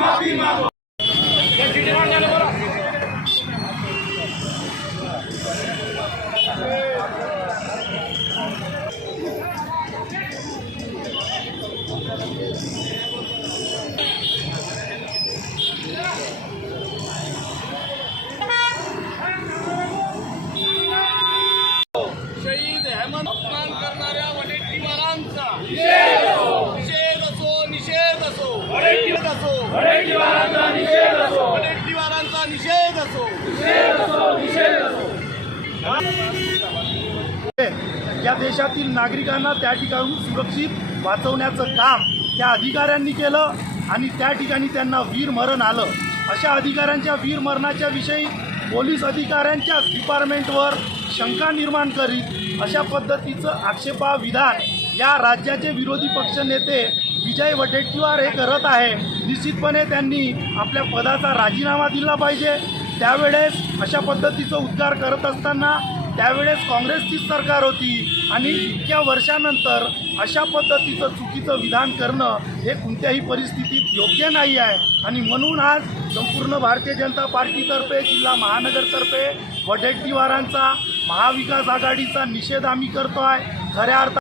মাফি মাগো शहीद हेमंत अपमान करणाऱ्या वडेट्टीवारांचा. निषेध असो निषेध असो. निषेध असो. वडेट्टीवारांचा निषेध असो. या देशातील नागरिकांना त्या ठिकाणून सुरक्षित वाचवण्याचं काम त्या अधिकाऱ्यांनी केलं आणि त्या ठिकाणी त्यांना वीरमरण आलं. अशा अधिकाऱ्यांच्या वीरमरणाच्या विषयी पोलीस अधिकाऱ्यांच्याच डिपार्टमेंटवर शंका निर्माण करीत अशा पद्धतीचं आक्षेपा विधान या राज्याचे विरोधी पक्षनेते विजय वडेट्टीवार हे करत आहे. निश्चितपणे त्यांनी आपल्या पदाचा राजीनामा दिला पाहिजे. त्यावेळेस अशा पद्धतीचं उद्गार करत असताना त्यावेळेस काँग्रेसचीच सरकार होती. आणि इतक्या वर्षानंतर अशा पद्धतीचं चुकीचं विधान करणं हे कोणत्याही परिस्थितीत योग्य नाही आहे. आणि म्हणून आज संपूर्ण भारतीय जनता पार्टीतर्फे जिल्हा महानगरतर्फे वडेट्टीवारांचा महाविकास आघाडीचा निषेध आम्ही करतो आहे खऱ्या अर्थ